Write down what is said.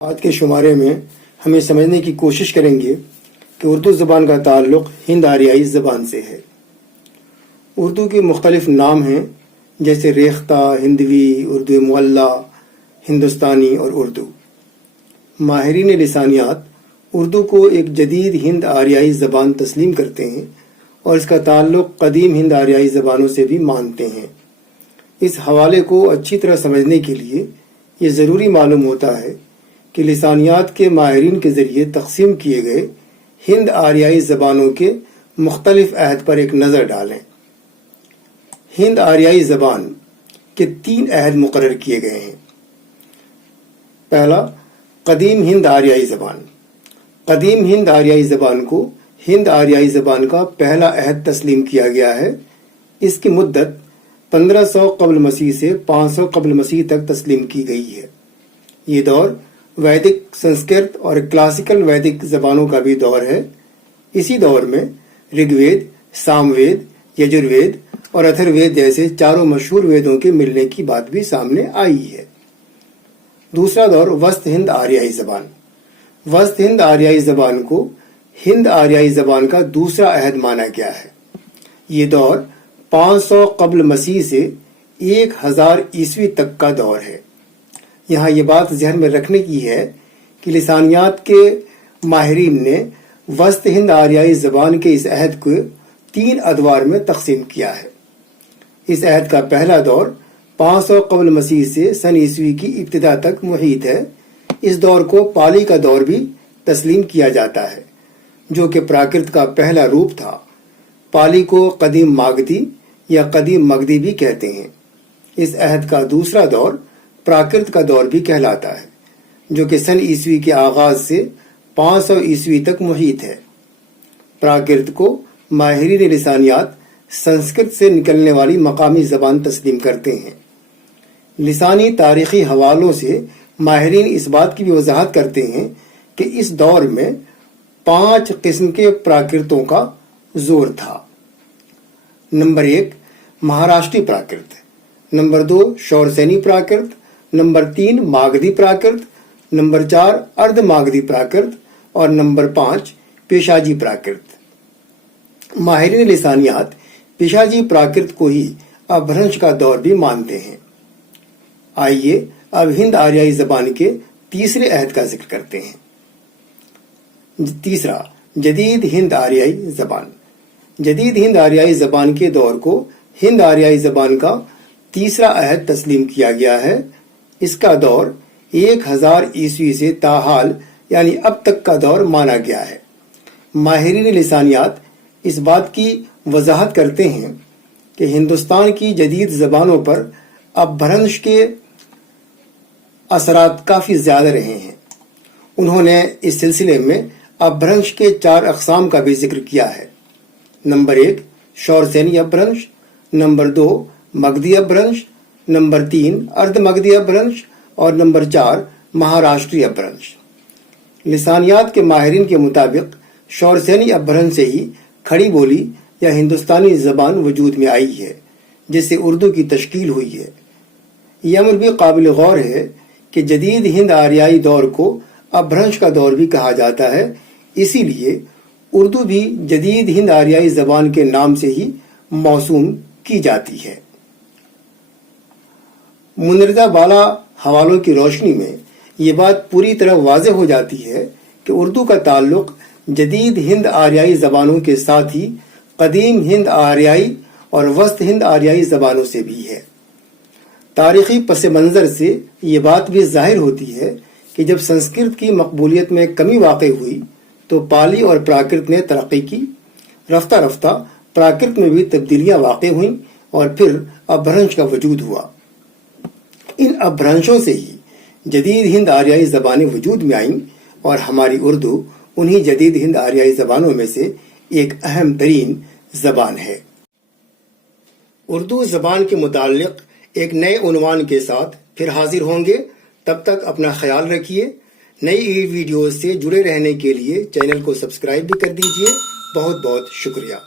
آج کے شمارے میں ہم یہ سمجھنے کی کوشش کریں گے کہ اردو زبان کا تعلق ہند آریائی زبان سے ہے۔ اردو کے مختلف نام ہیں جیسے ریختہ، ہندوی، اردو معلی، ہندوستانی اور اردو۔ ماہرین لسانیات اردو کو ایک جدید ہند آریائی زبان تسلیم کرتے ہیں اور اس کا تعلق قدیم ہند آریائی زبانوں سے بھی مانتے ہیں۔ اس حوالے کو اچھی طرح سمجھنے کے لیے یہ ضروری معلوم ہوتا ہے کہ لسانیات کے ماہرین کے ذریعے تقسیم کیے گئے ہند آریائی زبانوں کے مختلف عہد پر ایک نظر ڈالیں۔ ہند آریائی زبان کے 3 عہد مقرر کیے گئے ہیں۔ پہلا، قدیم ہند آریائی زبان۔ قدیم ہند آریائی زبان کو ہند آریائی زبان کا پہلا عہد تسلیم کیا گیا ہے۔ اس کی مدت 1500 قبل مسیح سے 500 قبل مسیح تک تسلیم کی گئی ہے۔ یہ دور ویدک، سنسکرت اور کلاسیکل ویدک زبانوں کا بھی دور ہے۔ اسی دور میں رگ وید، سام وید، یجروید اور اتھر وید جیسے چاروں مشہور ویدوں کے ملنے کی بات بھی سامنے آئی ہے۔ دوسرا دور وسط ہند آریائی زبان۔ وسط ہند آریائی زبان کو ہند آریائی زبان کا دوسرا عہد مانا گیا ہے۔ یہ دور 500 قبل مسیح سے 1000 عیسوی تک کا دور ہے۔ یہاں یہ بات ذہن میں رکھنے کی ہے کہ لسانیات کے ماہرین نے وسط ہند آریائی زبان کے اس عہد کو 3 ادوار میں تقسیم کیا ہے۔ اس عہد کا پہلا دور 500 قبل مسیح سے سن عیسوی کی ابتدا تک محیط ہے۔ اس دور کو پالی کا دور بھی تسلیم کیا جاتا ہے، جو کہ پراکرت کا پہلا روپ تھا۔ پالی کو قدیم ماگدی یا قدیم مگدی بھی کہتے ہیں۔ اس عہد کا دوسرا دور پراکرت کا دور بھی کہلاتا ہے، جو کہ سن عیسوی کے آغاز سے 500 عیسوی تک محیط ہے۔ پراکرت کو ماہرین لسانیات سنسکرت سے نکلنے والی مقامی زبان تسلیم کرتے ہیں۔ لسانی تاریخی حوالوں سے ماہرین اس بات کی بھی وضاحت کرتے ہیں کہ اس دور میں 5 قسم کے پراکرتوں کا زور تھا۔ Number 1، Maharashtri Prakrit. Number 2، Shauraseni Prakrit. Number 3، Magadhi Prakrit. Number 4، Ardha ماگدی Prakrit. اور نمبر 5، پیشاجی پراکرت۔ ماہرین لسانیات پیشاجی پراکرت کو ہی اپبھرنش کا دور بھی مانتے ہیں۔ آئیے اب ہند آریائی زبان کے تیسرے عہد کا ذکر کرتے ہیں۔ تیسرا، جدید ہند آریائی زبان۔ جدید ہند آریائی زبان کے دور کو ہند آریائی زبان کا تیسرا عہد تسلیم کیا گیا ہے۔ اس کا دور 1000 عیسوی سے تاحال یعنی اب تک کا دور مانا گیا ہے۔ ماہرین لسانیات اس بات کی وضاحت کرتے ہیں کہ ہندوستان کی جدید زبانوں پر اپبھرنش کے اثرات کافی زیادہ رہے ہیں۔ انہوں نے اس سلسلے میں اپبھرنش کے 4 اقسام کا بھی ذکر کیا ہے۔ Number 1، Shauraseni Apabhramsha. Number 2، مگدی Apabhramsha. Number 3، ارد مگدی اپبھرنش۔ اور نمبر 4، مہاراشٹری اپبھرنش۔ لسانیات کے ماہرین کے مطابق شورسینی اپبھرنش سے ہی کھڑی بولی یا ہندوستانی زبان وجود میں آئی ہے، جس سے اردو کی تشکیل ہوئی ہے۔ یہ امر بھی قابل غور ہے کہ جدید ہند آریائی دور کو اپبھرنش کا دور بھی کہا جاتا ہے، اسی لیے اردو بھی جدید ہند آریائی زبان کے نام سے ہی موسوم کی جاتی ہے۔ مندرجہ بالا حوالوں کی روشنی میں یہ بات پوری طرح واضح ہو جاتی ہے کہ اردو کا تعلق جدید ہند آریائی زبانوں کے ساتھ ہی قدیم ہند آریائی اور وسط ہند آریائی زبانوں سے بھی ہے۔ تاریخی پس منظر سے یہ بات بھی ظاہر ہوتی ہے کہ جب سنسکرت کی مقبولیت میں کمی واقع ہوئی تو پالی اور پراکرت نے ترقی کی۔ رفتہ رفتہ پراکرت میں بھی تبدیلیاں واقع ہوئیں اور پھر اپبھرنش کا وجود ہوا۔ ان اپبھرنشوں سے ہی جدید ہند آریائی زبانیں وجود میں آئیں اور ہماری اردو انہی جدید ہند آریائی زبانوں میں سے ایک اہم ترین زبان ہے۔ اردو زبان کے متعلق ایک نئے عنوان کے ساتھ پھر حاضر ہوں گے۔ تب تک اپنا خیال رکھیے۔ نئی ویڈیوز سے جڑے رہنے کے لیے چینل کو سبسکرائب بھی کر دیجیے۔ بہت بہت شکریہ۔